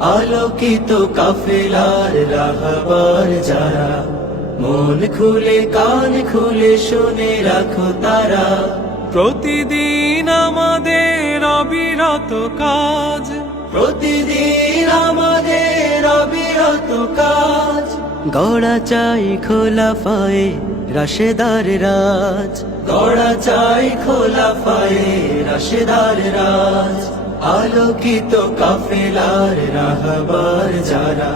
আলোকিত কাফেলার রাহবার যারা মন খুলে কান খুলে শুনে রাখো তারা। প্রতিদিন আমাদের অবিরত কাজ। প্রতিদিন আমাদের অবিরত কাজ। গড়া চাই খোলা ফায়ে রাশেদার রাজ। গড়া চাই খোলা ফায়ে রাশেদার রাজ। আলোকিত কাফেলার রাহবার যারা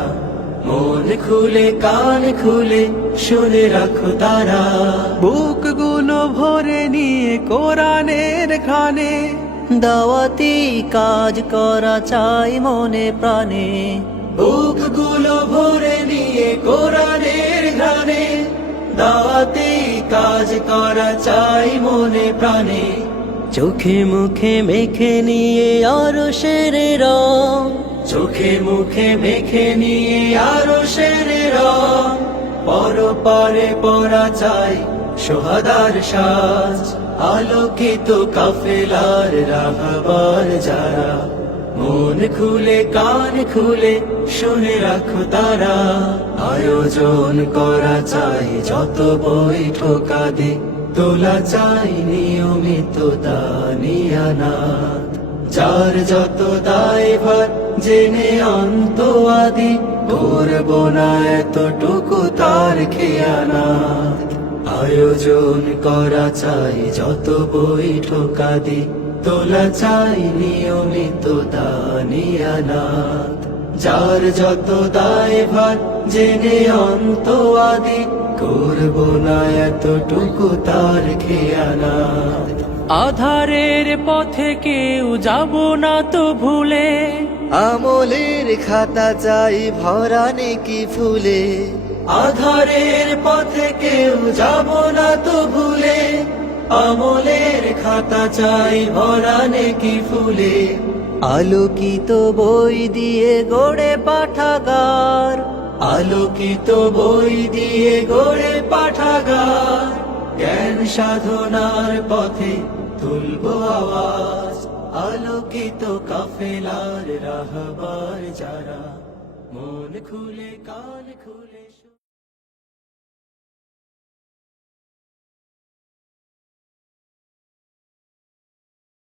মন খুলে কান খুলে শুনে রাখো তারা। বুকগুলো ভরে নিয়ে কোরআনের খানে দাওয়াতি কাজ করা চাই মনে প্রাণে। বুকগুলো ভরে নিয়ে কোরআনের ঘ্রাণে দাওয়াতি কাজ করা চাই মনে প্রাণে। চোখে মুখে মেখে নিয়ে আরও শের রং। চোখে মুখে মেখে নিয়ে আরও শের রং। পর পারে পরা চাই সোহাদার সাজ। আলোকিত কাফেলার রাহবার যারা। মন খুলে, কান খুলে শুনে রাখো তারা। আয়োজন করা চাই যত বই ঠোকা দে। তোলা চাই নিয়মিত দানিয়ানাথ। যার যত দায়ভার, জেনে অন্ত আদি করব না এতটুকু তার খেয়ানাথ। আয়োজন করা চাই যত বই ঠোকা দি তোলা চাই নিয়মিত দানিয়ানাথ। যার যত দায়ভার জেনে অন্ত আদি করব না এতটুকু তার খেয়ানাথ আধারের পথে কেউ যাব না তো ভুলে। আমলের খাতা চাই ভরা নেকি ফুলে। আধারের পথে কেউ যাব না তো ভুলে। আমলের খাতা চাই ভরা নেকি ফুলে। আলোকিত বই দিয়ে গড়ে পাঠাগার। আলোকিত বই দিয়ে গড়ে পাঠাগার। জ্ঞান সাধনার পথে তুলব আওয়াজ। আলোকিত কাফেলার রাহবার যারা। মন খুলে, কান খুলে